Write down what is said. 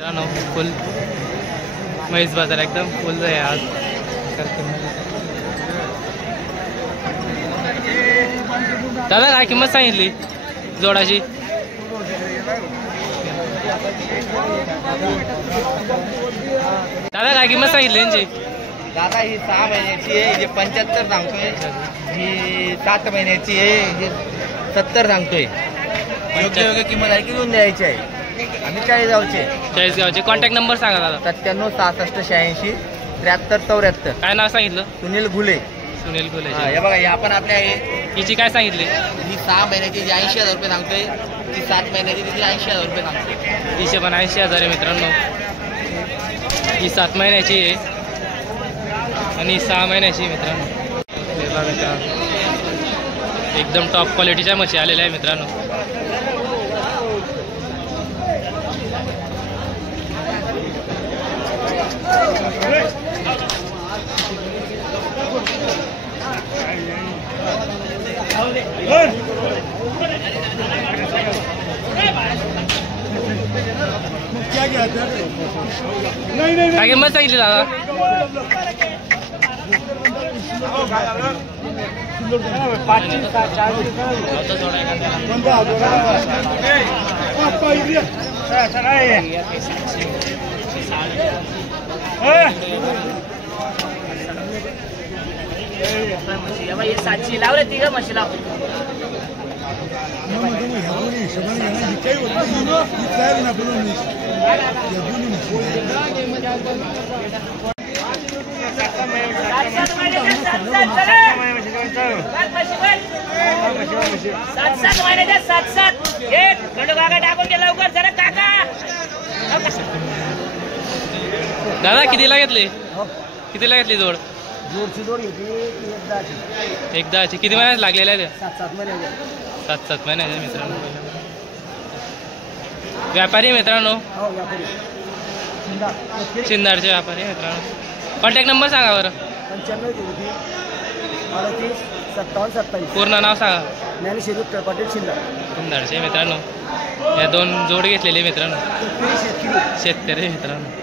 मित्रांनो फुल म्हैस बाजार एकदम फुल आहे आज. दादा काय किंमत सांगितली जोडाची? दादा काय किंमत सांगितली यांची? दादा ही 6 महिन्याची आहे, हे 75 सांगतोय. ही 7 महिन्याची आहे, हे 70 सांगतोय. योग्य योग्य किंमत आहे की घेऊन द्यायची आहे. आम्ही चाळीसगावचे. कॉन्टॅक्ट नंबर सांगा दादा. 97 66 86 73 74. काय नाव सांगितलं? सुनील घुले. सुनील घुले. हे बघा, या पण आपल्या आहे. हिची काय सांगितली? ही 6 महिन्याची जी 80,000 रुपये सांगतोय. ती 7 महिन्याची तिची 80,000 रुपये सांगतोय. हिचे पण 80,000 आहे मित्रांनो. ही 7 महिन्याची आहे आणि 6 महिन्याची आहे मित्रांनो. हे बघा एकदम टॉप क्वालिटीच्या म्हशी आलेल्या आहे मित्रांनो. काय किंमत सांगितली दादा? सातशे लावले तिघ म्हशी लाव. सात महिन्याच्या 7 एक खंड काका टाकून घे लवकर जरा काका. दादा कितीला घेतली? कितीला घेतली जोड? जोडची जोड घेतली एकदाची. किती महिन्यात लागलेल्या आहे? 7 महिन्याच्या. 7 महिन्याच्या मित्रांनो. व्यापारी मित्रांनो, शिंदाडचे व्यापारी मित्रांनो. कॉन्टॅक्ट नंबर सांगा बरं. 95 38 57 27. पूर्ण नाव सांगा. ज्ञानेश्वर विठ्ठल पाटील शिंदाडचे मित्रांनो. या 2 जोड घेतलेले मित्रांनो. शेतकरी मित्रांनो.